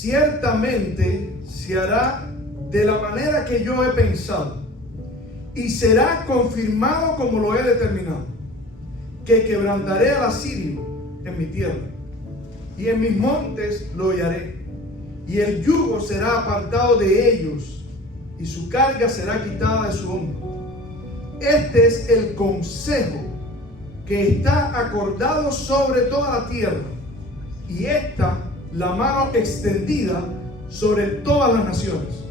ciertamente se hará de la manera que yo he pensado, y será confirmado como lo he determinado, que quebrantaré al asirio en mi tierra, y en mis montes lo hollaré, y el yugo será apartado de ellos, y su carga será quitada de su hombro. Este es el consejo que está acordado sobre toda la tierra, y esta la mano extendida sobre todas las naciones,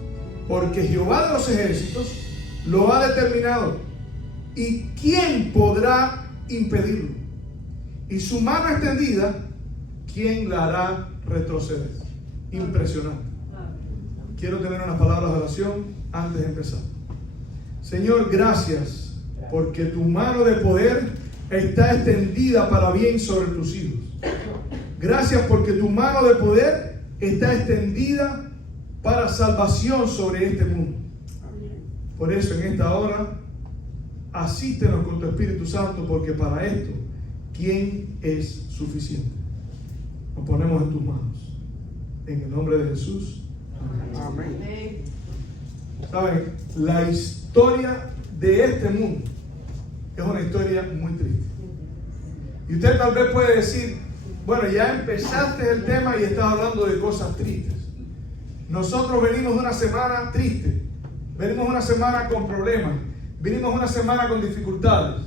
porque Jehová de los ejércitos lo ha determinado, y ¿quién podrá impedirlo? Y su mano extendida, ¿quién la hará retroceder? Impresionante. Quiero tener unas palabras de oración antes de empezar. Señor, gracias porque tu mano de poder está extendida para bien sobre tus hijos. Gracias porque tu mano de poder está extendida para salvación sobre este mundo. Por eso en esta hora, asístenos con tu Espíritu Santo, porque para esto, ¿quién es suficiente? Nos ponemos en tus manos. En el nombre de Jesús. Amén. Saben, la historia de este mundo es una historia muy triste. Y usted tal vez puede decir, bueno, ya empezaste el tema y estás hablando de cosas tristes. Nosotros venimos de una semana triste, venimos una semana con problemas, venimos una semana con dificultades.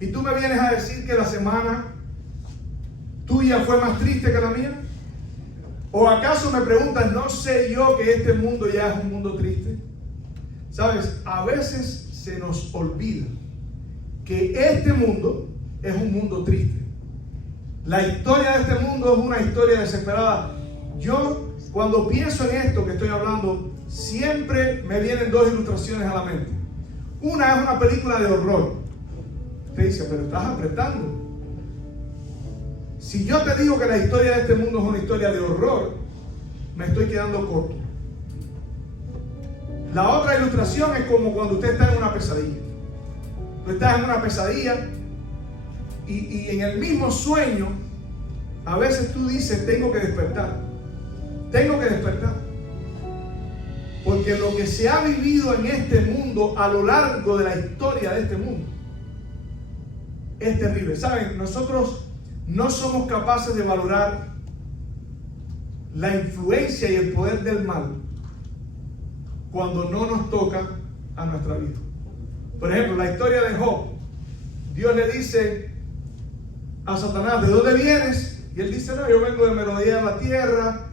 Y tú me vienes a decir que la semana tuya fue más triste que la mía. ¿O acaso me preguntas, no sé yo que este mundo ya es un mundo triste? Sabes, a veces se nos olvida que este mundo es un mundo triste. La historia de este mundo es una historia desesperada. Yo, cuando pienso en esto que estoy hablando, siempre me vienen dos ilustraciones a la mente. Una es una película de horror. Te dice, pero estás apretando. Si yo te digo que la historia de este mundo es una historia de horror, me estoy quedando corto. La otra ilustración es como cuando usted está en una pesadilla. Tú estás en una pesadilla y en el mismo sueño, a veces tú dices, tengo que despertar. Tengo que despertar. Porque lo que se ha vivido en este mundo a lo largo de la historia de este mundo es terrible. ¿Saben? Nosotros no somos capaces de valorar la influencia y el poder del mal cuando no nos toca a nuestra vida. Por ejemplo, la historia de Job. Dios le dice a Satanás, ¿de dónde vienes? Y él dice, no, yo vengo de merodear la tierra.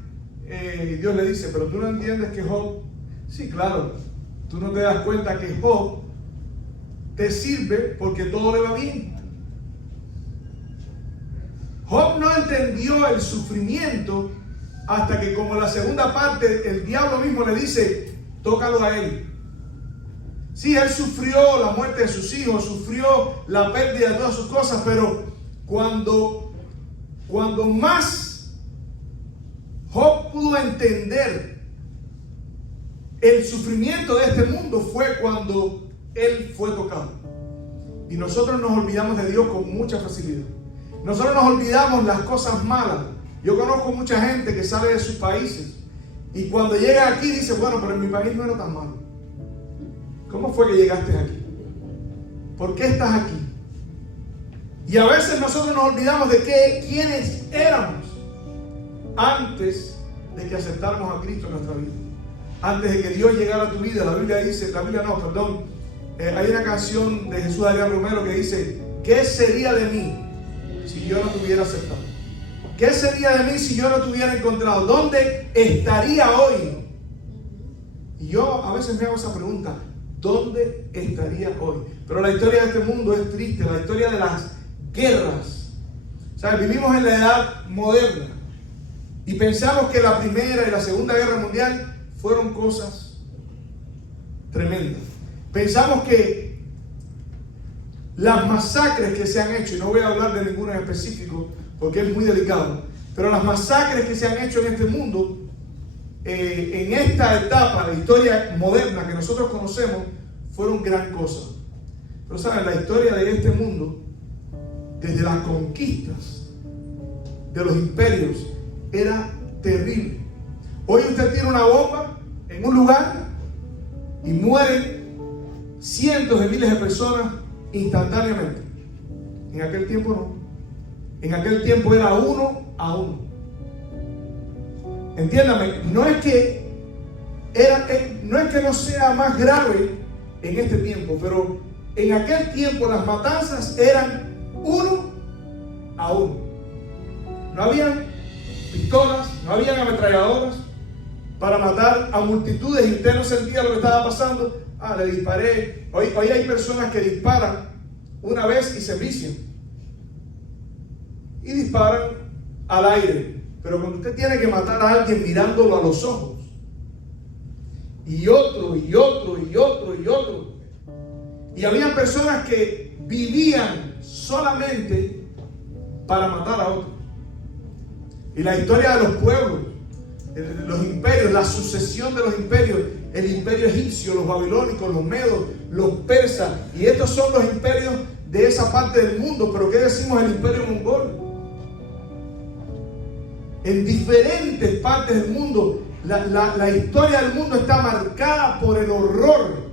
Y Dios le dice, pero tú no entiendes que Job... Sí, claro, tú no te das cuenta que Job te sirve porque todo le va bien. Job no entendió el sufrimiento hasta que, como la segunda parte, el diablo mismo le dice, tócalo a él. Sí, él sufrió la muerte de sus hijos, sufrió la pérdida de todas sus cosas, pero cuando más Job pudo entender el sufrimiento de este mundo fue cuando él fue tocado. Y nosotros nos olvidamos de Dios con mucha facilidad. Nosotros nos olvidamos las cosas malas. Yo conozco mucha gente que sale de sus países y cuando llega aquí dice, bueno, pero en mi país no era tan malo. ¿Cómo fue que llegaste aquí? ¿Por qué estás aquí? Y a veces nosotros nos olvidamos de quiénes éramos antes de que aceptáramos a Cristo en nuestra vida. Antes de que Dios llegara a tu vida. Hay una canción de Jesús Adrián Romero que dice, ¿qué sería de mí si yo no te hubiera aceptado? ¿Qué sería de mí si yo no te hubiera encontrado? ¿Dónde estaría hoy? Y yo a veces me hago esa pregunta, ¿dónde estaría hoy? Pero la historia de este mundo es triste, la historia de las guerras. ¿Sabes? Vivimos en la edad moderna y pensamos que la Primera y la Segunda Guerra Mundial fueron cosas tremendas. Pensamos que las masacres que se han hecho, y no voy a hablar de ninguna en específico porque es muy delicado, pero las masacres que se han hecho en este mundo, en esta etapa de historia moderna que nosotros conocemos, fueron gran cosa. Pero saben, la historia de este mundo, desde las conquistas de los imperios, era terrible. Hoy usted tiene una bomba en un lugar y mueren cientos de miles de personas instantáneamente. En aquel tiempo no. En aquel tiempo era 1 a 1. Entiéndame, no es que no sea más grave en este tiempo, pero en aquel tiempo las matanzas eran 1 a 1. No habían pistolas, no habían ametralladoras para matar a multitudes y usted no sentía lo que estaba pasando. Le disparé. Hoy hay personas que disparan una vez y se vician y disparan al aire. Pero cuando usted tiene que matar a alguien mirándolo a los ojos, y otro, y otro, y otro, y otro, y había personas que vivían solamente para matar a otros. Y la historia de los pueblos, los imperios, la sucesión de los imperios, el imperio egipcio, los babilónicos, los medos, los persas, y estos son los imperios de esa parte del mundo. Pero ¿qué decimos del imperio mongol? En diferentes partes del mundo, la historia del mundo está marcada por el horror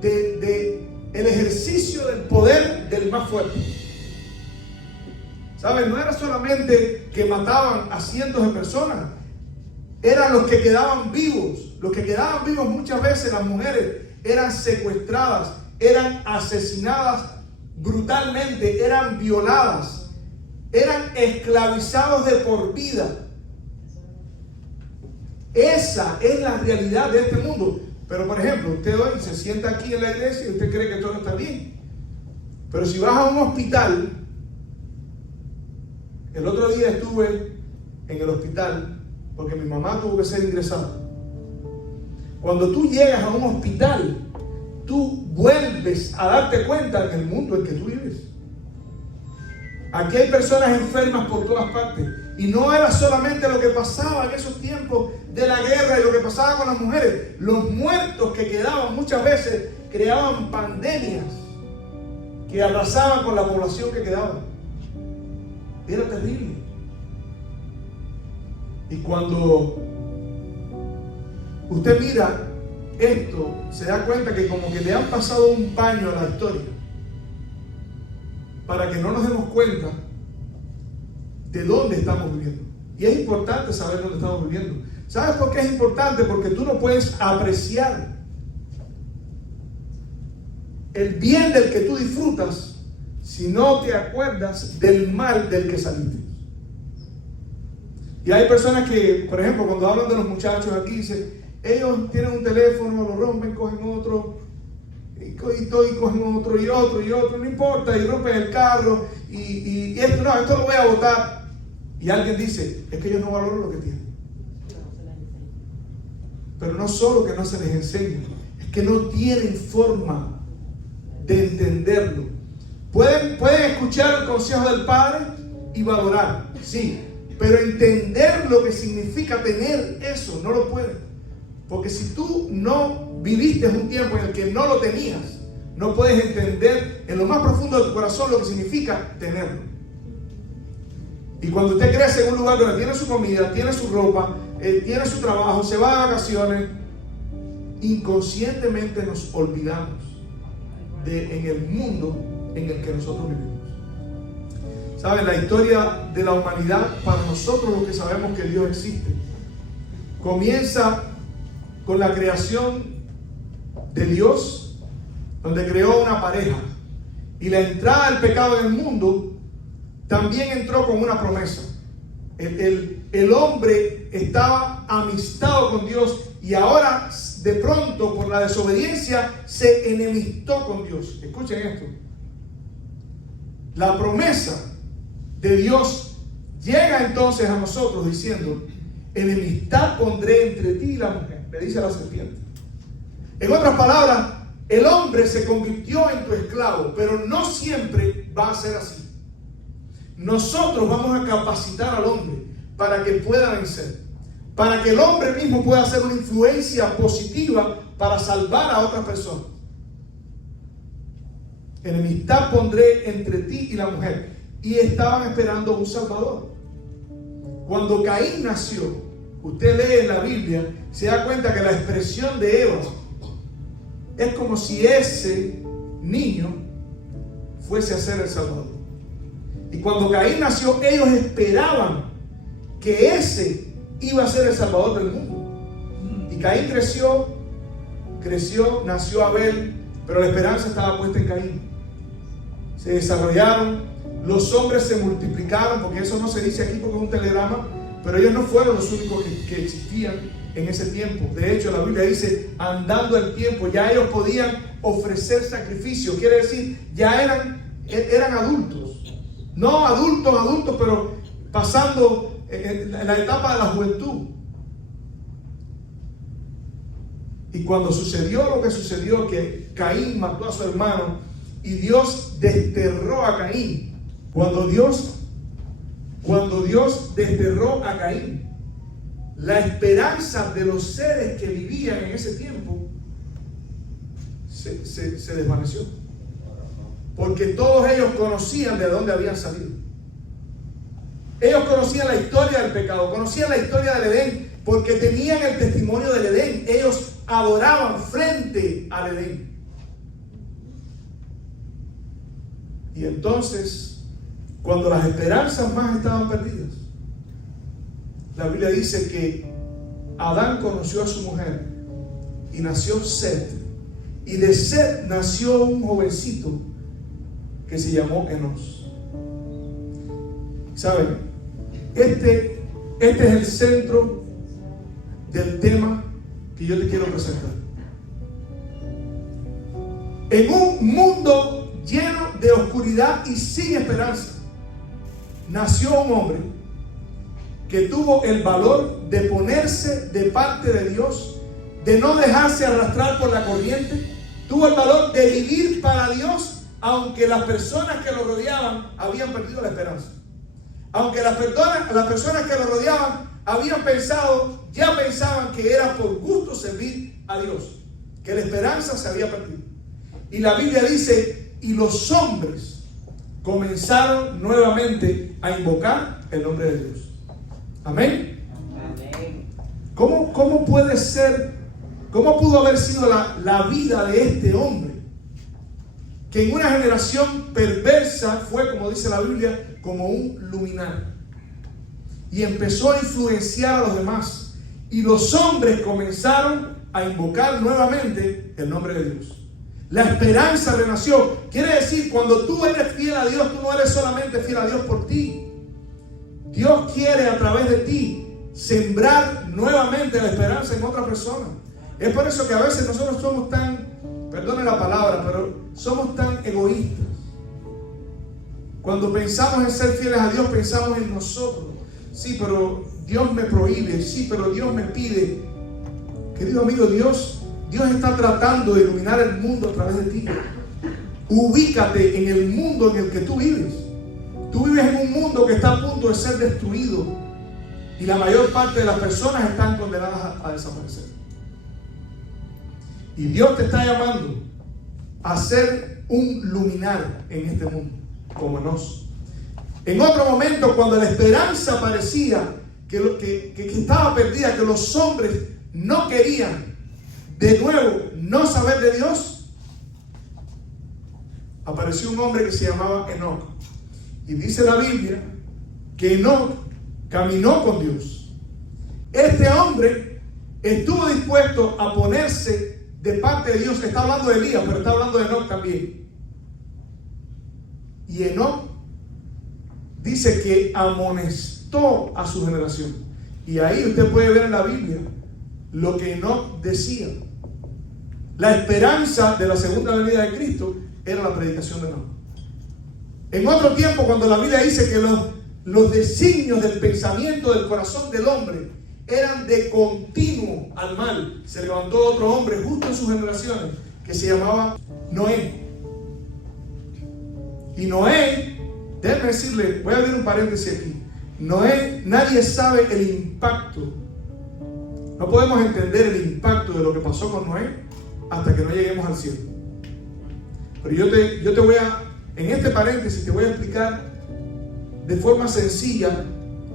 de el ejercicio del poder del más fuerte. ¿Saben? No era solamente que mataban a cientos de personas, eran los que quedaban vivos. Los que quedaban vivos muchas veces, las mujeres, eran secuestradas, eran asesinadas brutalmente, eran violadas, eran esclavizados de por vida. Esa es la realidad de este mundo. Pero por ejemplo, usted hoy se sienta aquí en la iglesia y usted cree que todo está bien. Pero si vas a un hospital, el otro día estuve en el hospital porque mi mamá tuvo que ser ingresada. Cuando tú llegas a un hospital, tú vuelves a darte cuenta del mundo en que tú vives. Aquí hay personas enfermas por todas partes. Y no era solamente lo que pasaba en esos tiempos de la guerra y lo que pasaba con las mujeres. Los muertos que quedaban muchas veces creaban pandemias que arrasaban con la población que quedaba. Era terrible. Y cuando usted mira esto, se da cuenta que como que le han pasado un paño a la historia para que no nos demos cuenta de dónde estamos viviendo. Y es importante saber dónde estamos viviendo. ¿Sabes por qué es importante? Porque tú no puedes apreciar el bien del que tú disfrutas si no te acuerdas del mal del que saliste. Y hay personas que, por ejemplo, cuando hablan de los muchachos aquí, dicen, ellos tienen un teléfono, lo rompen, cogen otro, y cogen otro, y otro, no importa, y rompen el carro, y esto lo voy a botar. Y alguien dice, es que ellos no valoran lo que tienen. Pero no solo que no se les enseña, es que no tienen forma de entenderlo. Pueden escuchar el consejo del Padre y valorar, sí, pero entender lo que significa tener eso, no lo pueden. Porque si tú no viviste un tiempo en el que no lo tenías, no puedes entender en lo más profundo de tu corazón lo que significa tenerlo. Y cuando usted crece en un lugar donde tiene su comida, tiene su ropa, tiene su trabajo, se va de vacaciones, inconscientemente nos olvidamos en el mundo en el que nosotros vivimos. ¿Saben? La historia de la humanidad, para nosotros los que sabemos que Dios existe, comienza con la creación de Dios, donde creó una pareja. Y la entrada del pecado en el mundo también entró con una promesa. El hombre estaba amistado con Dios y ahora de pronto por la desobediencia se enemistó con Dios. Escuchen esto. La promesa de Dios llega entonces a nosotros diciendo, enemistad pondré entre ti y la mujer, le dice a la serpiente. En otras palabras, el hombre se convirtió en tu esclavo, pero no siempre va a ser así. Nosotros vamos a capacitar al hombre para que pueda vencer, para que el hombre mismo pueda hacer una influencia positiva para salvar a otras personas. Enemistad pondré entre ti y la mujer. Y estaban esperando un salvador. Cuando Caín nació, usted lee en la Biblia, se da cuenta que la expresión de Eva es como si ese niño fuese a ser el Salvador. Y cuando Caín nació, ellos esperaban que ese iba a ser el Salvador del mundo. Y Caín creció, nació Abel, pero la esperanza estaba puesta en Caín. Se desarrollaron, los hombres se multiplicaron, porque eso no se dice aquí porque es un telegrama, pero ellos no fueron los únicos que existían en ese tiempo. De hecho, la Biblia dice, andando el tiempo, ya ellos podían ofrecer sacrificio. Quiere decir, ya eran adultos. No adultos, pero pasando en la etapa de la juventud. Y cuando sucedió lo que sucedió, que Caín mató a su hermano y Dios desterró a Caín. Cuando Dios desterró a Caín, la esperanza de los seres que vivían en ese tiempo se desvaneció. Porque todos ellos conocían de dónde habían salido. Ellos conocían la historia del pecado, conocían la historia del Edén, porque tenían el testimonio del Edén. Ellos adoraban frente al Edén. Y entonces, cuando las esperanzas más estaban perdidas, la Biblia dice que Adán conoció a su mujer y nació Set. Y de Set nació un jovencito que se llamó Enos. ¿Saben? Este es el centro del tema que yo te quiero presentar. En un mundo lleno de oscuridad y sin esperanza, nació un hombre que tuvo el valor de ponerse de parte de Dios, de no dejarse arrastrar por la corriente, tuvo el valor de vivir para Dios, aunque las personas que lo rodeaban habían perdido la esperanza. Aunque las personas que lo rodeaban ya pensaban que era por gusto servir a Dios, que la esperanza se había perdido. Y la Biblia dice, y los hombres comenzaron nuevamente a invocar el nombre de Dios. Amén. Amén. ¿Cómo puede ser, cómo pudo haber sido la vida de este hombre? Que en una generación perversa fue, como dice la Biblia, como un luminar. Y empezó a influenciar a los demás. Y los hombres comenzaron a invocar nuevamente el nombre de Dios. La esperanza renació. Quiere decir, cuando tú eres fiel a Dios, tú no eres solamente fiel a Dios por ti. Dios quiere a través de ti sembrar nuevamente la esperanza en otra persona. Es por eso que a veces nosotros somos tan, perdone la palabra, pero somos tan egoístas. Cuando pensamos en ser fieles a Dios, pensamos en nosotros. Sí, pero Dios me prohíbe. Sí, pero Dios me pide. Querido amigo, Dios está tratando de iluminar el mundo a través de ti. Ubícate en el mundo en el que tú vives. Tú vives en un mundo que está a punto de ser destruido. Y la mayor parte de las personas están condenadas a desaparecer. Y Dios te está llamando a ser un luminar en este mundo, como Enos. En otro momento, cuando la esperanza parecía que estaba perdida, que los hombres no querían de nuevo no saber de Dios, apareció un hombre que se llamaba Enoc. Y dice la Biblia que Enoc caminó con Dios. Este hombre estuvo dispuesto a ponerse de parte de Dios. Está hablando de Elías, pero está hablando de Enoc también. Y Enoc dice que amonestó a su generación. Y ahí usted puede ver en la Biblia lo que Enoc decía. La esperanza de la segunda venida de Cristo era la predicación de Enoc. En otro tiempo, cuando la Biblia dice que los designios del pensamiento del corazón del hombre eran de continuo al mal, se levantó otro hombre justo en sus generaciones que se llamaba Noé. Y Noé, déjenme decirle, voy a abrir un paréntesis aquí. Noé, nadie sabe el impacto. No podemos entender el impacto de lo que pasó con Noé hasta que no lleguemos al cielo. Pero yo te voy a, en este paréntesis te voy a explicar de forma sencilla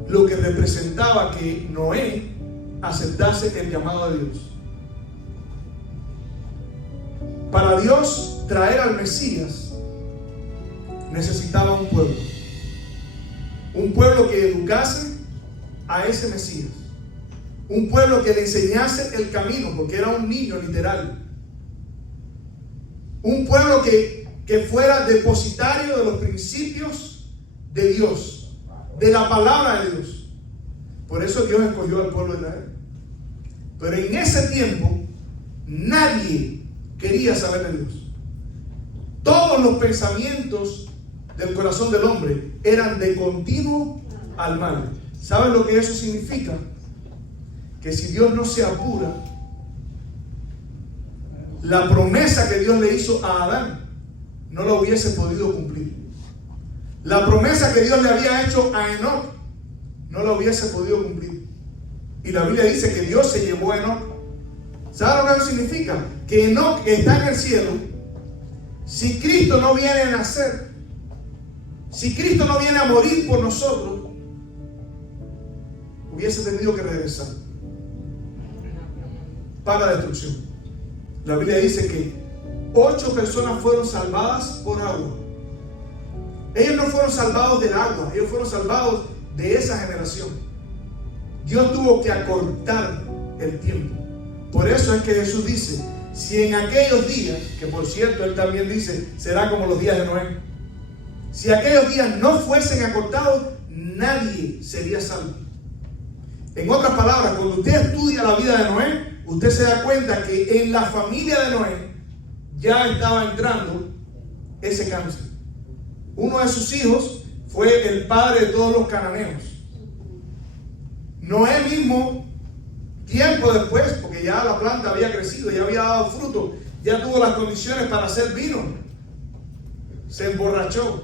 lo que representaba que Noé aceptase el llamado de Dios. Para Dios traer al Mesías necesitaba un pueblo. Un pueblo que educase a ese Mesías. Un pueblo que le enseñase el camino, porque era un niño literal. Un pueblo que fuera depositario de los principios de Dios, de la palabra de Dios. Por eso Dios escogió al pueblo de Israel. Pero en ese tiempo nadie quería saber de Dios. Todos los pensamientos del corazón del hombre eran de continuo al mal. ¿Saben lo que eso significa? Que si Dios no se apura, la promesa que Dios le hizo a Adán no la hubiese podido cumplir. La promesa que Dios le había hecho a Enoc no la hubiese podido cumplir. Y la Biblia dice que Dios se llevó a Enoc. ¿Sabe lo que eso significa? Que Enoc está en el cielo. Si Cristo no viene a nacer, si Cristo no viene a morir por nosotros, hubiese tenido que regresar para la destrucción. La Biblia dice que 8 personas fueron salvadas por agua. Ellos no fueron salvados del agua, ellos fueron salvados de esa generación. Dios tuvo que acortar el tiempo. Por eso es que Jesús dice, si en aquellos días, que por cierto Él también dice, será como los días de Noé. Si aquellos días no fuesen acortados, nadie sería salvo. En otras palabras, cuando usted estudia la vida de Noé, usted se da cuenta que en la familia de Noé ya estaba entrando ese cáncer. Uno de sus hijos fue el padre de todos los cananeos. Noé mismo, tiempo después, porque ya la planta había crecido, ya había dado fruto, ya tuvo las condiciones para hacer vino, se emborrachó.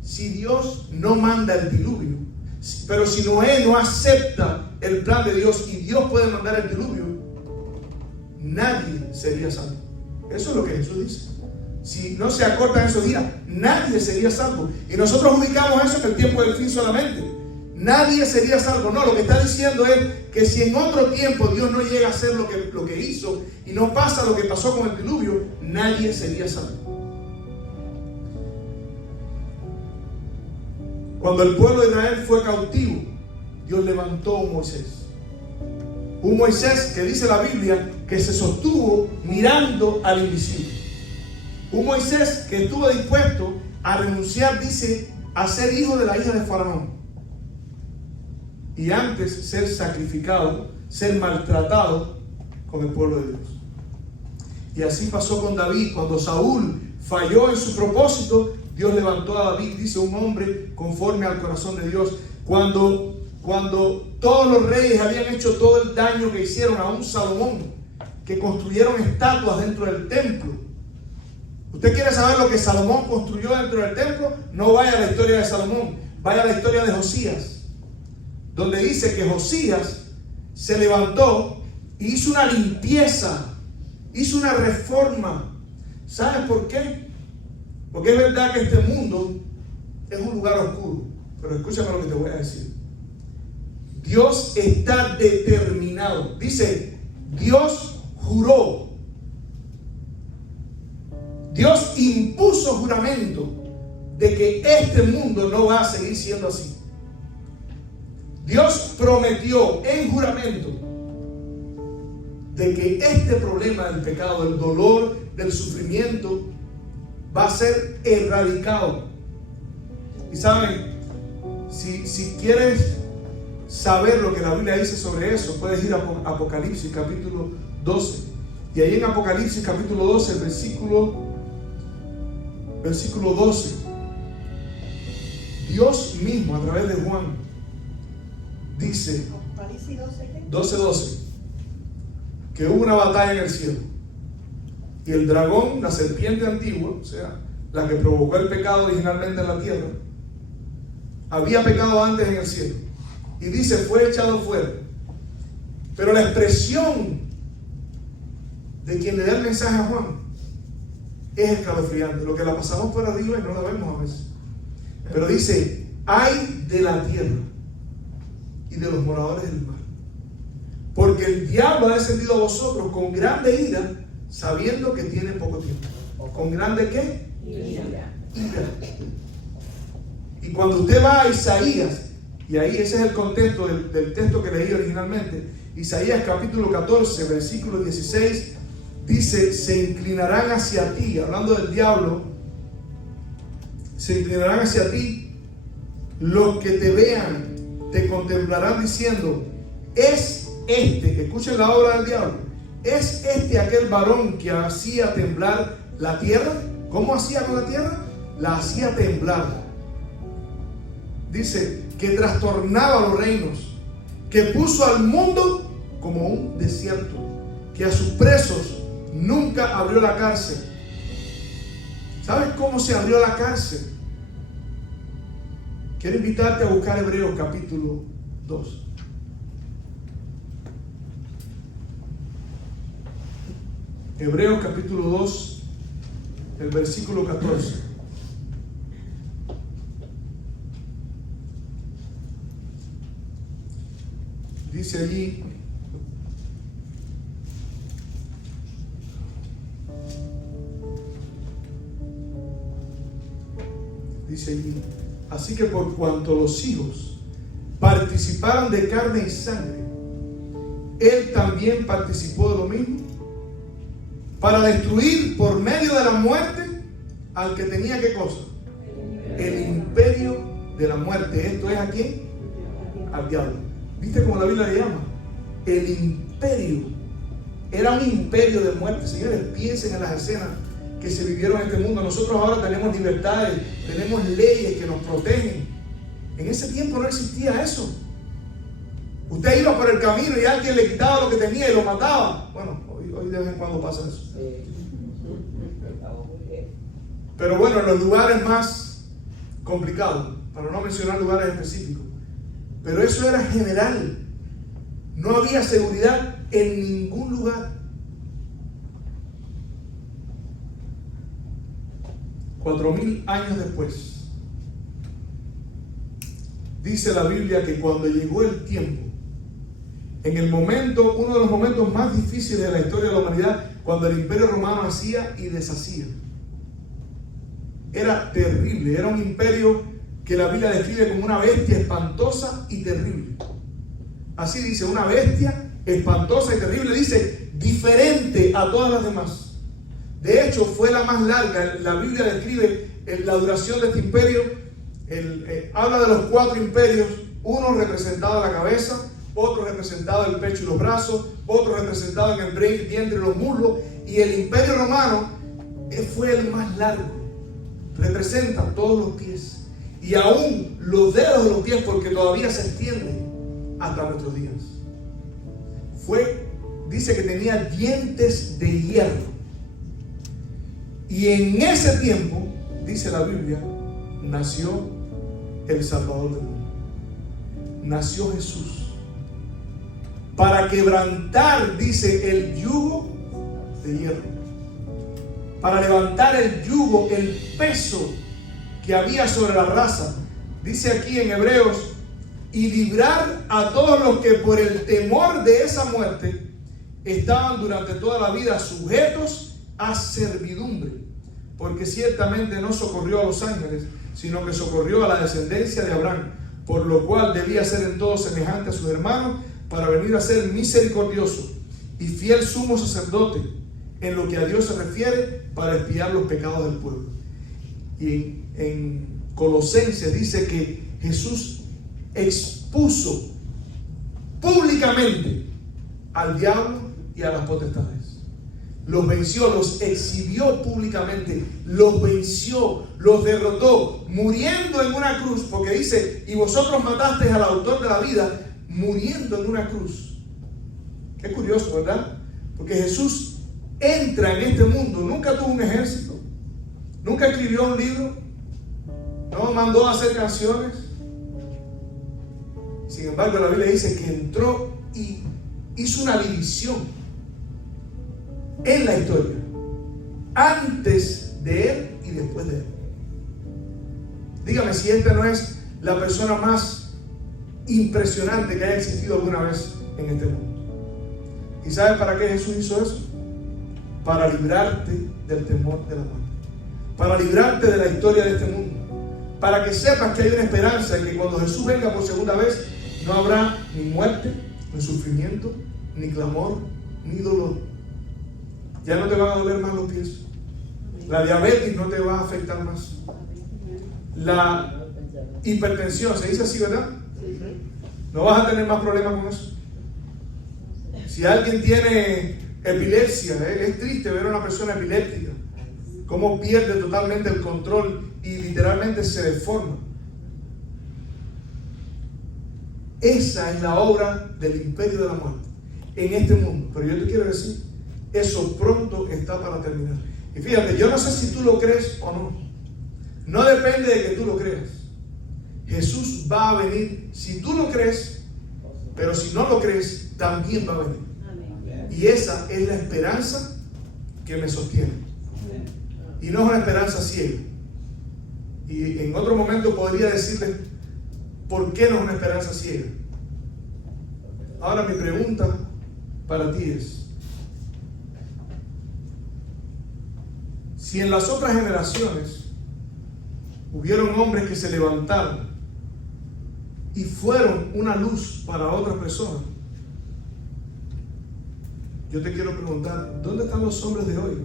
Si Dios no manda el diluvio, pero si Noé no acepta el plan de Dios y Dios puede mandar el diluvio, nadie sería salvo. Eso es lo que Jesús dice. Si no se acortan esos días, nadie sería salvo. Y nosotros ubicamos eso en el tiempo del fin solamente. Nadie sería salvo. No, lo que está diciendo es que si en otro tiempo Dios no llega a hacer lo que hizo y no pasa lo que pasó con el diluvio, nadie sería salvo. Cuando el pueblo de Israel fue cautivo, Dios levantó a un Moisés. Un Moisés que dice la Biblia que se sostuvo mirando al invisible. Un Moisés que estuvo dispuesto a renunciar, dice, a ser hijo de la hija de Faraón. Y antes ser sacrificado, ser maltratado con el pueblo de Dios. Y así pasó con David. Cuando Saúl falló en su propósito, Dios levantó a David, dice, un hombre conforme al corazón de Dios. Cuando todos los reyes habían hecho todo el daño que hicieron, a un Salomón, que construyeron estatuas dentro del templo. ¿Usted quiere saber lo que Salomón construyó dentro del templo? No vaya a la historia de Salomón, vaya a la historia de Josías, donde dice que Josías se levantó y hizo una limpieza, hizo una reforma. ¿Sabes por qué? Porque es verdad que este mundo es un lugar oscuro, pero escúchame lo que te voy a decir. Dios está determinado. Dice, Dios juró. Dios impuso juramento de que este mundo no va a seguir siendo así. Dios prometió en juramento de que este problema del pecado, del dolor, del sufrimiento, va a ser erradicado. Y saben, si quieres saber lo que la Biblia dice sobre eso, puedes ir a Apocalipsis capítulo 12. Y ahí en Apocalipsis capítulo 12, el versículo 12, Dios mismo a través de Juan dice, 12:12, que hubo una batalla en el cielo. Y el dragón, la serpiente antigua, o sea, la que provocó el pecado originalmente en la tierra, había pecado antes en el cielo. Y dice, fue echado fuera. Pero la expresión de quien le da el mensaje a Juan es escalofriante. Lo que la pasamos por arriba y no la vemos a veces. Pero dice, ay de la tierra y de los moradores del mar. Porque el diablo ha descendido a vosotros con grande ira, sabiendo que tiene poco tiempo. ¿Con grande qué? Ira. Y cuando usted va a Isaías, y ahí ese es el contexto del texto que leí originalmente, Isaías capítulo 14, versículo 16, dice: se inclinarán hacia ti, hablando del diablo, se inclinarán hacia ti los que te vean, te contemplarán diciendo: es este, que escuchen la obra del diablo, es este aquel varón que hacía temblar la tierra. ¿Cómo hacía con la tierra? La hacía temblar. Dice que trastornaba los reinos, que puso al mundo como un desierto, que a sus presos nunca abrió la cárcel. ¿Sabes cómo se abrió la cárcel? Quiero invitarte a buscar Hebreos capítulo 2. Hebreos capítulo 2, el versículo 14. Dice allí: así que por cuanto los hijos participaron de carne y sangre, él también participó de lo mismo, para destruir por medio de la muerte al que tenía, ¿qué cosa? El imperio de la muerte. ¿Esto es a quién? Al diablo. ¿Viste cómo la Biblia le llama? El imperio. Era un imperio de muerte. Señores, piensen en las escenas que se vivieron en este mundo. Nosotros ahora tenemos libertades, tenemos leyes que nos protegen. En ese tiempo no existía eso. Usted iba por el camino y alguien le quitaba lo que tenía y lo mataba. Bueno, hoy de vez en cuando pasa eso. Pero bueno, en los lugares más complicados, para no mencionar lugares específicos. Pero eso era general. No había seguridad en ningún lugar. 4000 años después, dice la Biblia que cuando llegó el tiempo, en el momento, uno de los momentos más difíciles de la historia de la humanidad, cuando el Imperio Romano hacía y deshacía. Era terrible, era un imperio que la Biblia describe como una bestia espantosa y terrible. Así dice, una bestia espantosa y terrible, dice, diferente a todas las demás. De hecho, fue la más larga. La Biblia describe la duración de este imperio. Habla de los 4 imperios, uno representado en la cabeza, otro representado en el pecho y los brazos, otro representado en el vientre y los muslos, y el Imperio Romano fue el más largo. Representa todos los pies y aún los dedos de los pies, porque todavía se extiende hasta nuestros días. Dice que tenía dientes de hierro. Y en ese tiempo, dice la Biblia, nació el Salvador del mundo. Nació Jesús. Para quebrantar, dice, el yugo de hierro. Para levantar el yugo, el peso que había sobre la raza. Dice aquí en Hebreos: y librar a todos los que por el temor de esa muerte estaban durante toda la vida sujetos a servidumbre, porque ciertamente no socorrió a los ángeles, sino que socorrió a la descendencia de Abraham, por lo cual debía ser en todo semejante a sus hermanos, para venir a ser misericordioso y fiel sumo sacerdote en lo que a Dios se refiere, para expiar los pecados del pueblo. Y en Colosenses dice que Jesús expuso públicamente al diablo y a las potestades. Los venció, los exhibió públicamente, los venció, los derrotó, muriendo en una cruz, porque dice: y vosotros matasteis al autor de la vida, muriendo en una cruz. Qué curioso, ¿verdad? Porque Jesús entra en este mundo, nunca tuvo un ejército, nunca escribió un libro, no mandó a hacer canciones. Sin embargo, la Biblia dice que entró y hizo una división en la historia, antes de él y después de él. Dígame si esta no es la persona más impresionante que haya existido alguna vez en este mundo. ¿Y sabes para qué Jesús hizo eso? Para librarte del temor de la muerte, para librarte de la historia de este mundo, para que sepas que hay una esperanza y que cuando Jesús venga por segunda vez no habrá ni muerte, ni sufrimiento, ni clamor, ni dolor. Ya no te van a doler más los pies. La diabetes no te va a afectar más. La hipertensión, se dice así, ¿verdad? No vas a tener más problemas con eso. Si alguien tiene epilepsia, es triste ver a una persona epiléptica cómo pierde totalmente el control y literalmente se deforma. Esa es la obra del imperio de la muerte en este mundo. Pero yo te quiero decir, eso pronto está para terminar. Y fíjate, yo no sé si tú lo crees o no. No depende de que tú lo creas. Jesús va a venir si tú lo crees, pero si no lo crees, también va a venir. Y esa es la esperanza que me sostiene. Y no es una esperanza ciega. Y en otro momento podría decirles por qué no es una esperanza ciega. Ahora mi pregunta para ti es: si en las otras generaciones hubieron hombres que se levantaron y fueron una luz para otras personas, yo te quiero preguntar, ¿dónde están los hombres de hoy?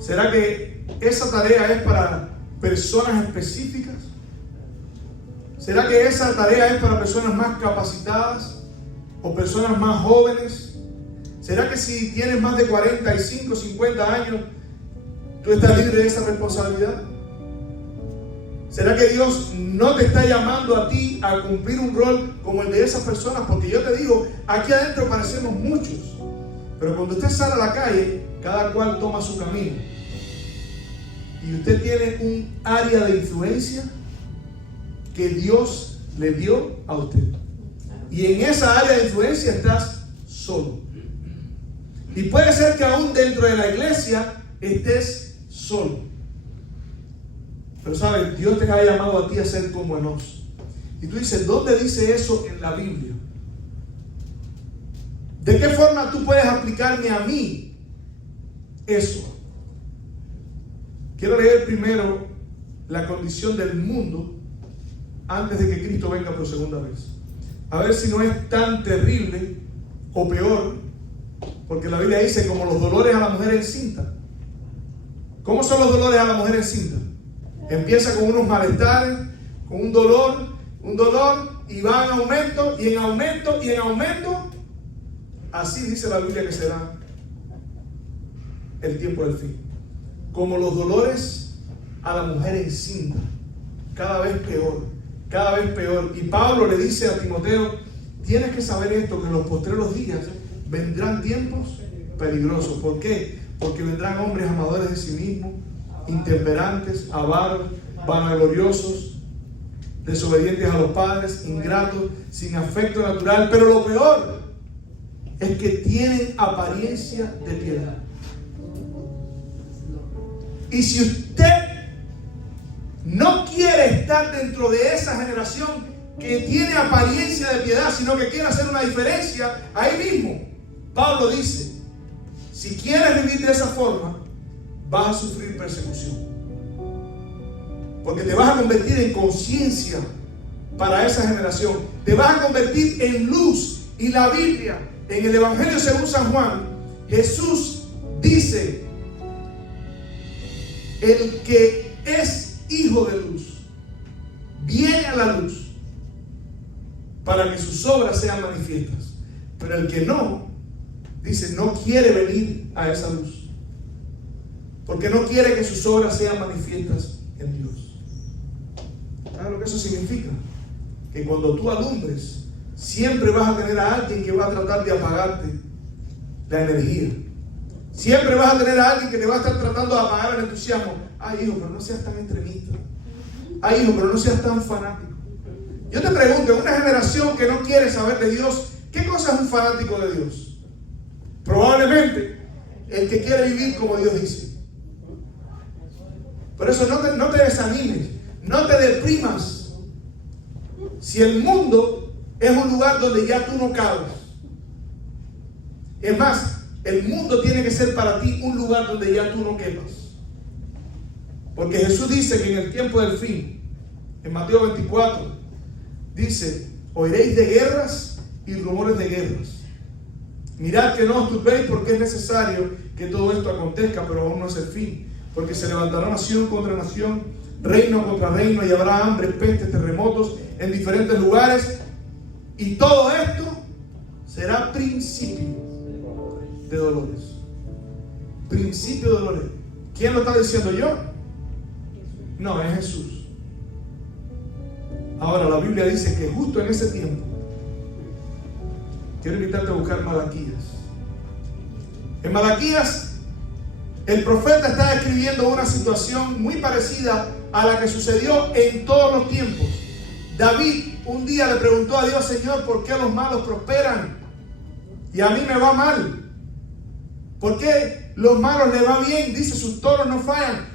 ¿Será que esa tarea es para personas específicas? ¿Será que esa tarea es para personas más capacitadas o personas más jóvenes? ¿Será que si tienes más de 45, 50 años, tú estás libre de esa responsabilidad? ¿Será que Dios no te está llamando a ti a cumplir un rol como el de esas personas? Porque yo te digo, aquí adentro parecemos muchos, pero cuando usted sale a la calle, cada cual toma su camino. Y usted tiene un área de influencia que Dios le dio a usted. Y en esa área de influencia estás solo. Y puede ser que aún dentro de la iglesia estés solo. Pero sabes, Dios te ha llamado a ti a ser como Enós. Y tú dices, ¿dónde dice eso en la Biblia? ¿De qué forma tú puedes aplicarme a mí eso? Quiero leer primero la condición del mundo antes de que Cristo venga por segunda vez. A ver si no es tan terrible o peor, porque la Biblia dice como los dolores a la mujer encinta. ¿Cómo son los dolores a la mujer encinta? Empieza con unos malestares, con un dolor, y va en aumento, y en aumento, y en aumento. Así dice la Biblia que será el tiempo del fin. Como los dolores a la mujer encinta, cada vez peor, cada vez peor. Y Pablo le dice a Timoteo, tienes que saber esto, que en los postreros días vendrán tiempos peligrosos. ¿Por qué? Porque vendrán hombres amadores de sí mismos, intemperantes, avaros, vanagloriosos, desobedientes a los padres, ingratos, sin afecto natural. Pero lo peor es que tienen apariencia de piedad. Y si usted no quiere estar dentro de esa generación que tiene apariencia de piedad, sino que quiere hacer una diferencia, ahí mismo Pablo dice, si quieres vivir de esa forma, vas a sufrir persecución. Porque te vas a convertir en conciencia para esa generación. Te vas a convertir en luz. Y la Biblia, en el Evangelio según San Juan, Jesús dice, el que es hijo de luz, viene a la luz para que sus obras sean manifiestas. Pero el que no, dice, no quiere venir a esa luz, porque no quiere que sus obras sean manifiestas en Dios. ¿Sabes lo que eso significa? Que cuando tú alumbres, siempre vas a tener a alguien que va a tratar de apagarte la energía. Siempre vas a tener a alguien que te va a estar tratando de apagar el entusiasmo. Ay, hijo, pero no seas tan extremista. Ay, hijo, pero no seas tan fanático. Yo te pregunto, en una generación que no quiere saber de Dios, ¿qué cosa es un fanático de Dios? Probablemente el que quiere vivir como Dios dice. Por eso no te desanimes, no te deprimas. Si el mundo es un lugar donde ya tú no cabes. Es más, el mundo tiene que ser para ti un lugar donde ya tú no quepas. Porque Jesús dice que en el tiempo del fin, en Mateo 24, dice, oiréis de guerras y rumores de guerras. Mirad que no os turbéis, porque es necesario que todo esto acontezca, pero aún no es el fin. Porque se levantará nación contra nación, reino contra reino, y habrá hambre, pestes, terremotos en diferentes lugares. Y todo esto será principio de dolores. Principio de dolores. ¿Quién lo está diciendo? ¿Yo? No, es Jesús. Ahora la Biblia dice que justo en ese tiempo, quiero invitarte a buscar Malaquías. En Malaquías, el profeta está describiendo una situación muy parecida a la que sucedió en todos los tiempos. David un día le preguntó a Dios: Señor, ¿por qué los malos prosperan y a mí me va mal? ¿Por qué los malos le va bien? Dice, sus toros no fallan.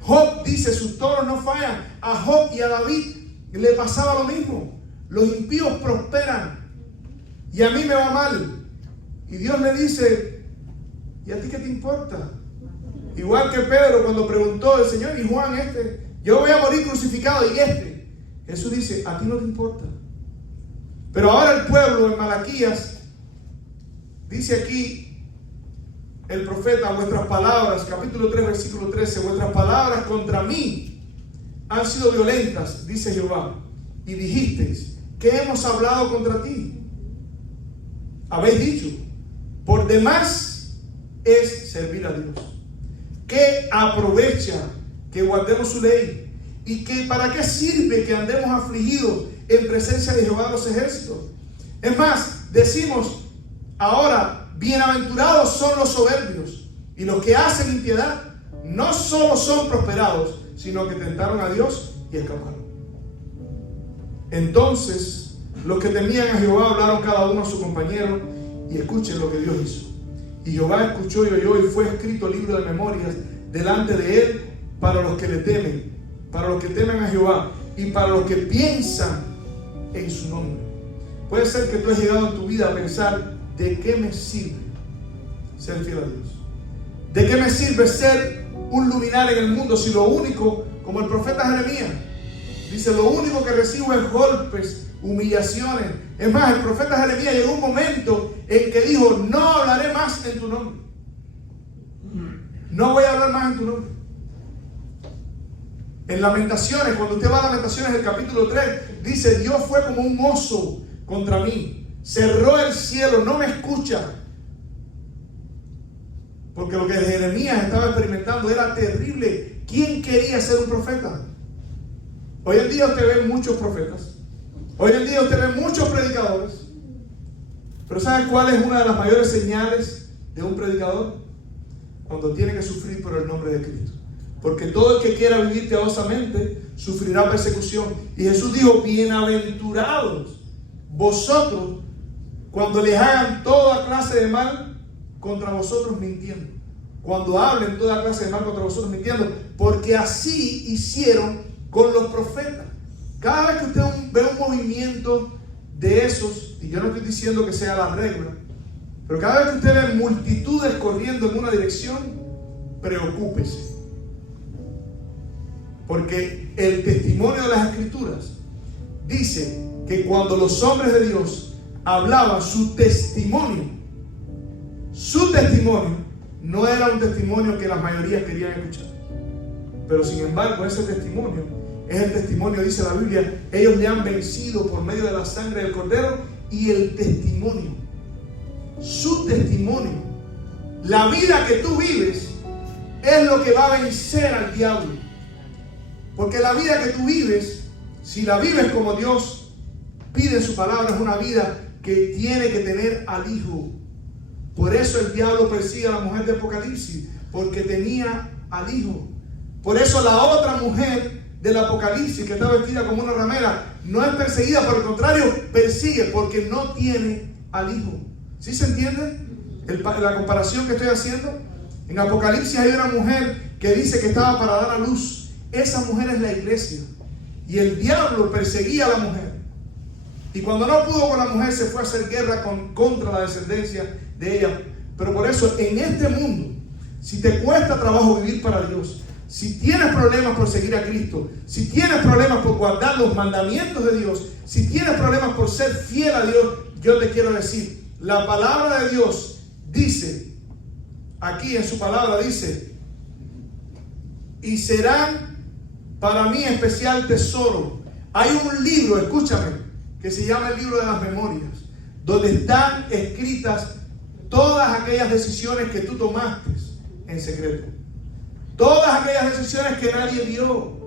Job dice, sus toros no fallan. A Job y a David le pasaba lo mismo. Los impíos prosperan y a mí me va mal. Y Dios le dice, ¿y a ti qué te importa? Igual que Pedro cuando preguntó el Señor, y Juan, yo voy a morir crucificado, y Jesús dice, a ti no te importa. Pero ahora el pueblo en Malaquías dice aquí el profeta: vuestras palabras, capítulo 3, versículo 13, vuestras palabras contra mí han sido violentas, dice Jehová, y dijisteis, ¿qué hemos hablado contra ti? Habéis dicho, por demás es servir a Dios. ¿Qué aprovecha que guardemos su ley? ¿Y que para qué sirve que andemos afligidos en presencia de Jehová de los ejércitos? Es más, decimos ahora, bienaventurados son los soberbios y los que hacen impiedad. No solo son prosperados, sino que tentaron a Dios y escaparon. Entonces los que temían a Jehová hablaron cada uno a su compañero, y escuchen lo que Dios hizo. Y Jehová escuchó y oyó, y fue escrito libro de memorias delante de él para los que le temen, para los que temen a Jehová y para los que piensan en su nombre. Puede ser que tú has llegado en tu vida a pensar, ¿de qué me sirve ser fiel a Dios? ¿De qué me sirve ser un luminario en el mundo si lo único, como el profeta Jeremías dice, lo único que recibo es golpes, humillaciones? Es más, el profeta Jeremías llegó un momento en que dijo, no hablaré más en tu nombre. No voy a hablar más en tu nombre. En Lamentaciones, cuando usted va a Lamentaciones, el capítulo 3, dice, Dios fue como un oso contra mí. Cerró el cielo, no me escucha. Porque lo que Jeremías estaba experimentando era terrible. ¿Quién quería ser un profeta? Hoy en día usted ve muchos profetas. Hoy en día usted ve muchos predicadores. Pero ¿sabe cuál es una de las mayores señales de un predicador? Cuando tiene que sufrir por el nombre de Cristo. Porque todo el que quiera vivir piadosamente sufrirá persecución. Y Jesús dijo, bienaventurados vosotros cuando les hagan toda clase de mal contra vosotros mintiendo. Cuando hablen toda clase de mal contra vosotros mintiendo. Porque así hicieron con los profetas. Cada vez que usted ve un movimiento de esos, y yo no estoy diciendo que sea la regla, pero cada vez que usted ve multitudes corriendo en una dirección, preocúpese. Porque el testimonio de las Escrituras dice que cuando los hombres de Dios hablaban, su testimonio no era un testimonio que la mayoría querían escuchar. Pero sin embargo, ese testimonio es el testimonio, dice la Biblia, ellos le han vencido por medio de la sangre del Cordero y el testimonio. Su testimonio, la vida que tú vives, es lo que va a vencer al diablo. Porque la vida que tú vives, si la vives como Dios pide en su palabra, es una vida que tiene que tener al Hijo. Por eso el diablo persigue a la mujer de Apocalipsis, porque tenía al Hijo. Por eso la otra mujer del Apocalipsis, que está vestida como una ramera, no es perseguida, por el contrario, persigue, porque no tiene al Hijo. ¿Sí se entiende la comparación que estoy haciendo? En Apocalipsis hay una mujer que dice que estaba para dar a luz. Esa mujer es la iglesia. Y el diablo perseguía a la mujer. Y cuando no pudo con la mujer, se fue a hacer guerra contra la descendencia de ella. Pero por eso, en este mundo, si te cuesta trabajo vivir para Dios, si tienes problemas por seguir a Cristo, si tienes problemas por guardar los mandamientos de Dios, si tienes problemas por ser fiel a Dios, yo te quiero decir, la palabra de Dios dice, aquí en su palabra dice, y serán para mí especial tesoro. Hay un libro, escúchame, que se llama el libro de las memorias, donde están escritas todas aquellas decisiones que tú tomaste en secreto. Todas aquellas decisiones que nadie vio.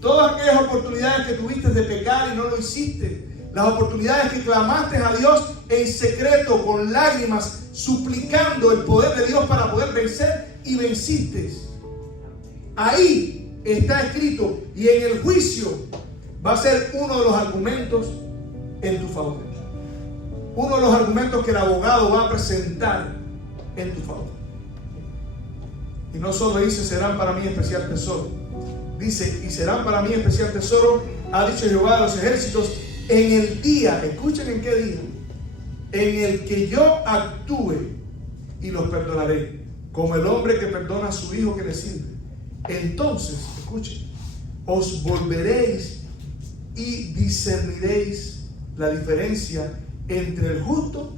Todas aquellas oportunidades que tuviste de pecar y no lo hiciste. Las oportunidades que clamaste a Dios en secreto, con lágrimas, suplicando el poder de Dios para poder vencer, y venciste. Ahí está escrito, y en el juicio va a ser uno de los argumentos en tu favor. Uno de los argumentos que el abogado va a presentar en tu favor. Y no solo dice, serán para mí especial tesoro. Dice, y serán para mí especial tesoro, ha dicho Jehová de los ejércitos, en el día, escuchen en qué día, en el que yo actúe y los perdonaré, como el hombre que perdona a su hijo que le sirve. Entonces, escuchen, os volveréis y discerniréis la diferencia entre el justo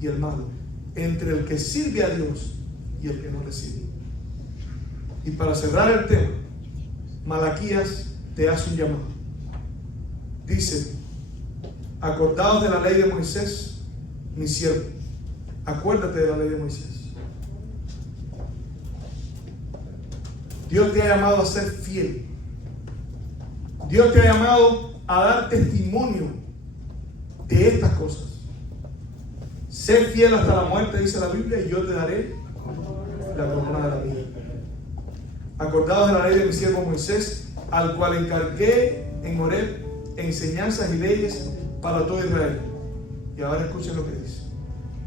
y el malo, entre el que sirve a Dios y el que no le sirve. Y para cerrar el tema, Malaquías te hace un llamado. Dice, acordaos de la ley de Moisés, mi siervo. Acuérdate de la ley de Moisés. Dios te ha llamado a ser fiel. Dios te ha llamado a dar testimonio de estas cosas. Sé fiel hasta la muerte, dice la Biblia, y yo te daré la corona de la vida. Acordados de la ley de mi siervo Moisés, al cual encargué en Horeb enseñanzas y leyes para todo Israel. Y ahora escuchen lo que dice.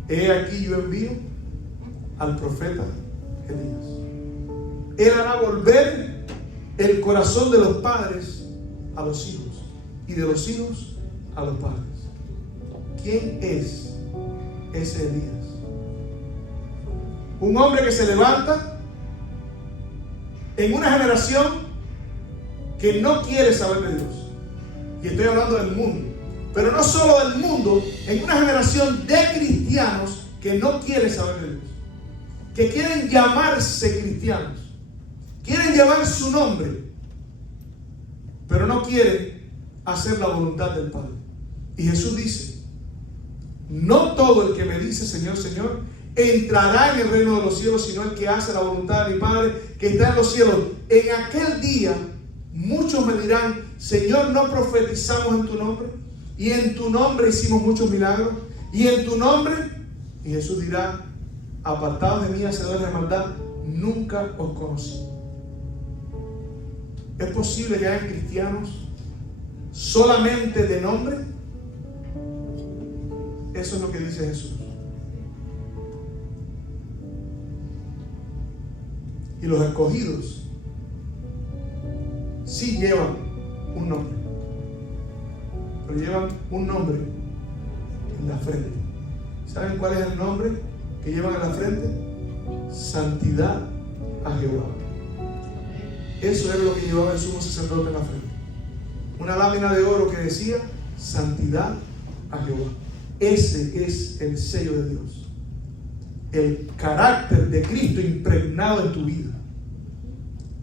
He aquí yo envío al profeta Elías. Él hará volver el corazón de los padres a los hijos y de los hijos a los padres. ¿Quién es ese Elías? Un hombre que se levanta en una generación que no quiere saber de Dios. Y estoy hablando del mundo. Pero no solo del mundo, en una generación de cristianos que no quieren saber de Dios. Que quieren llamarse cristianos. Quieren llevar su nombre. Pero no quieren hacer la voluntad del Padre. Y Jesús dice, no todo el que me dice Señor, Señor, entrará en el reino de los cielos, sino el que hace la voluntad de mi Padre que está en los cielos. En aquel día muchos me dirán, Señor, ¿no profetizamos en tu nombre? Y en tu nombre hicimos muchos milagros. Y en tu nombre, y Jesús dirá, apartados de mí, hacedores de maldad, nunca os conocí. ¿Es posible que hayan cristianos solamente de nombre? Eso es lo que dice Jesús. Y los escogidos sí llevan un nombre, pero llevan un nombre en la frente. ¿Saben cuál es el nombre que llevan en la frente? Santidad a Jehová. Eso era lo que llevaba el sumo sacerdote en la frente. Una lámina de oro que decía santidad a Jehová. Ese es el sello de Dios. El carácter de Cristo impregnado en tu vida.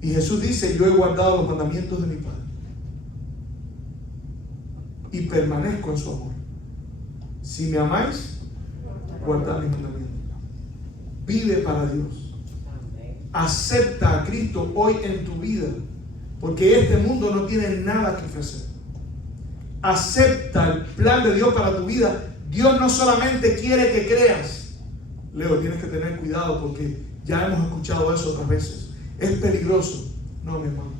Y Jesús dice, yo he guardado los mandamientos de mi Padre y permanezco en su amor. Si me amáis, guardad mis mandamientos. Vive para Dios. Acepta a Cristo hoy en tu vida, porque este mundo no tiene nada que ofrecer. Acepta el plan de Dios para tu vida. Dios no solamente quiere que creas. Leo, tienes que tener cuidado porque ya hemos escuchado eso otras veces. Es peligroso. No, mi hermano.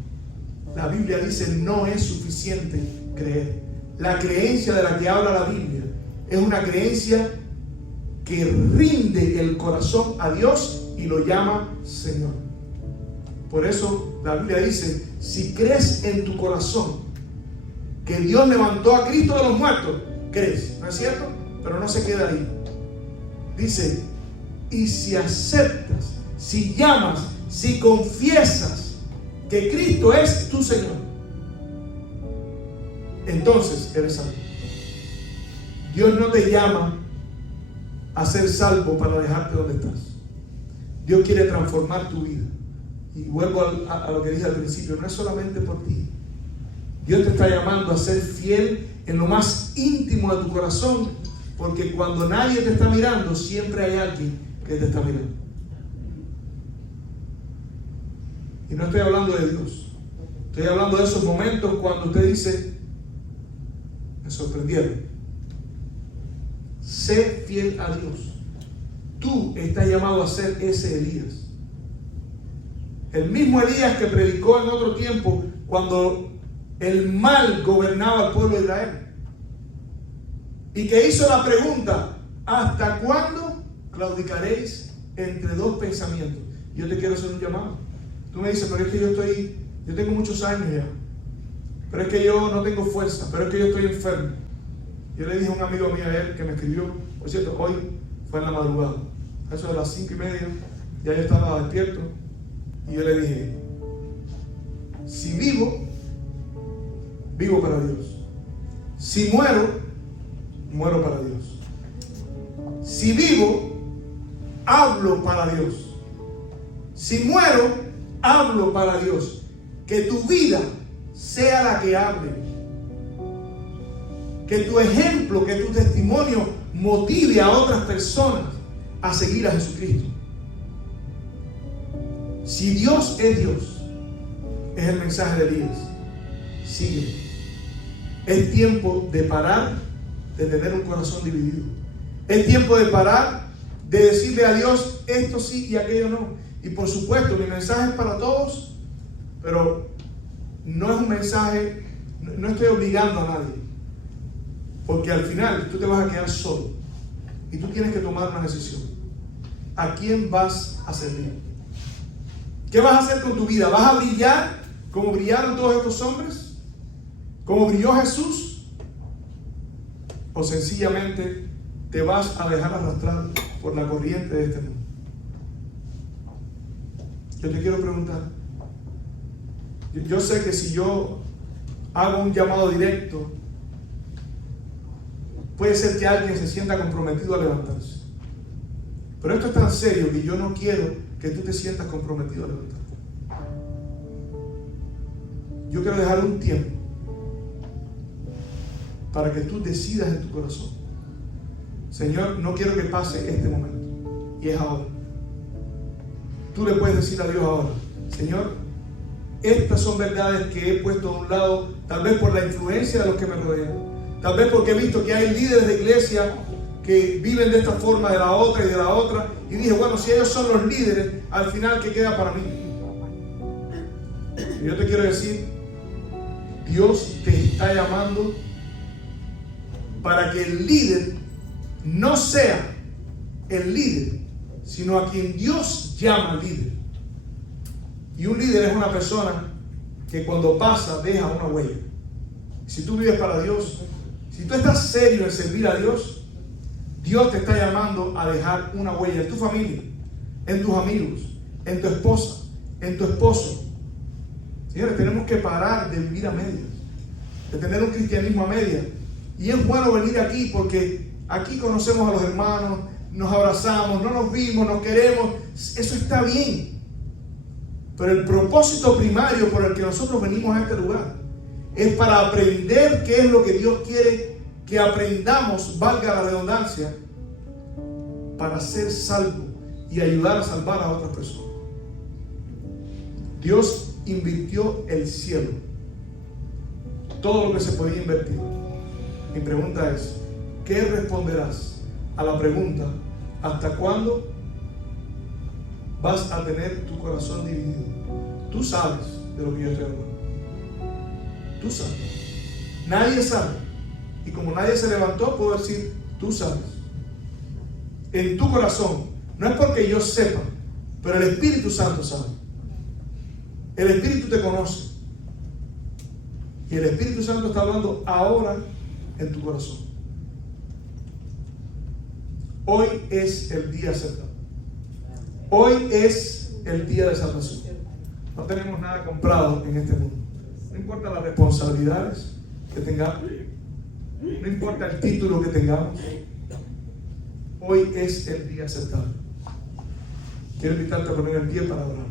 La Biblia dice, no es suficiente creer. La creencia de la que habla la Biblia es una creencia que rinde el corazón a Dios y lo llama Señor. Por eso la Biblia dice, si crees en tu corazón que Dios levantó a Cristo de los muertos, crees, ¿no es cierto? Pero no se queda ahí. Dice, y si aceptas, si llamas, si confiesas que Cristo es tu Señor, entonces eres salvo. Dios no te llama a ser salvo para dejarte donde estás. Dios quiere transformar tu vida. Y vuelvo a lo que dije al principio, no es solamente por ti. Dios te está llamando a ser fiel en lo más íntimo de tu corazón, porque cuando nadie te está mirando, siempre hay alguien que te está mirando. Y no estoy hablando de Dios. Estoy hablando de esos momentos cuando usted dice, me sorprendieron. Sé fiel a Dios. Tú estás llamado a ser ese Elías. El mismo Elías que predicó en otro tiempo cuando el mal gobernaba al pueblo de Israel. Y que hizo la pregunta, ¿hasta cuándo claudicaréis entre dos pensamientos? Yo te quiero hacer un llamado. Tú me dices, pero es que yo tengo muchos años ya. Pero es que yo no tengo fuerza, pero es que yo estoy enfermo. Yo le dije a un amigo mío ayer que me escribió, por cierto, hoy fue en la madrugada, a eso de las 5:30, ya yo estaba despierto, y yo le dije, si vivo, vivo para Dios. Si muero, muero para Dios. Si vivo, hablo para Dios. Si muero, hablo para Dios. Que tu vida sea la que hable. Que tu ejemplo, que tu testimonio motive a otras personas a seguir a Jesucristo. Si Dios es Dios, es el mensaje de Elías. Sigue. Es tiempo de parar de tener un corazón dividido. Es tiempo de parar de decirle a Dios esto sí y aquello no. Y por supuesto, mi mensaje es para todos, pero no es un mensaje, no estoy obligando a nadie. Porque al final tú te vas a quedar solo y tú tienes que tomar una decisión. ¿A quién vas a servir? ¿Qué vas a hacer con tu vida? ¿Vas a brillar como brillaron todos estos hombres? ¿Como brilló Jesús? ¿O sencillamente te vas a dejar arrastrar por la corriente de este mundo? Yo te quiero preguntar. Yo sé que si yo hago un llamado directo, puede ser que alguien se sienta comprometido a levantarse. Pero esto es tan serio que yo no quiero que tú te sientas comprometido a levantarte. Yo quiero dejar un tiempo para que tú decidas en tu corazón, Señor, no quiero que pase este momento. Y es ahora. Tú le puedes decir a Dios ahora, Señor, estas son verdades que he puesto a un lado, tal vez por la influencia de los que me rodean, tal vez porque he visto que hay líderes de iglesia que viven de esta forma, de la otra y de la otra, y dije, bueno, si ellos son los líderes, al final, ¿qué queda para mí? Y yo te quiero decir, Dios te está llamando para que el líder no sea el líder, sino a quien Dios llama líder. Y un líder es una persona que cuando pasa deja una huella. Si tú vives para Dios, si tú estás serio en servir a Dios, Dios te está llamando a dejar una huella en tu familia, en tus amigos, en tu esposa, en tu esposo. Señores, tenemos que parar de vivir a medias, de tener un cristianismo a medias. Y es bueno venir aquí porque aquí conocemos a los hermanos, nos abrazamos, no nos vimos, nos queremos. Eso está bien. Pero el propósito primario por el que nosotros venimos a este lugar es para aprender qué es lo que Dios quiere que aprendamos, valga la redundancia, para ser salvo y ayudar a salvar a otras personas. Dios invirtió el cielo, todo lo que se podía invertir. Mi pregunta es, ¿qué responderás a la pregunta, ¿hasta cuándo vas a tener tu corazón dividido? Tú sabes de lo que yo estoy hablando. Tú sabes. Nadie sabe. Y como nadie se levantó, puedo decir, tú sabes. En tu corazón. No es porque yo sepa, pero el Espíritu Santo sabe. El Espíritu te conoce. Y el Espíritu Santo está hablando ahora en tu corazón. Hoy es el día aceptado. Hoy es el día de salvación. No tenemos nada comprado en este mundo. No importa las responsabilidades que tengamos. No importa el título que tengamos. Hoy es el día aceptado. Quiero invitarte a poner el pie para orar.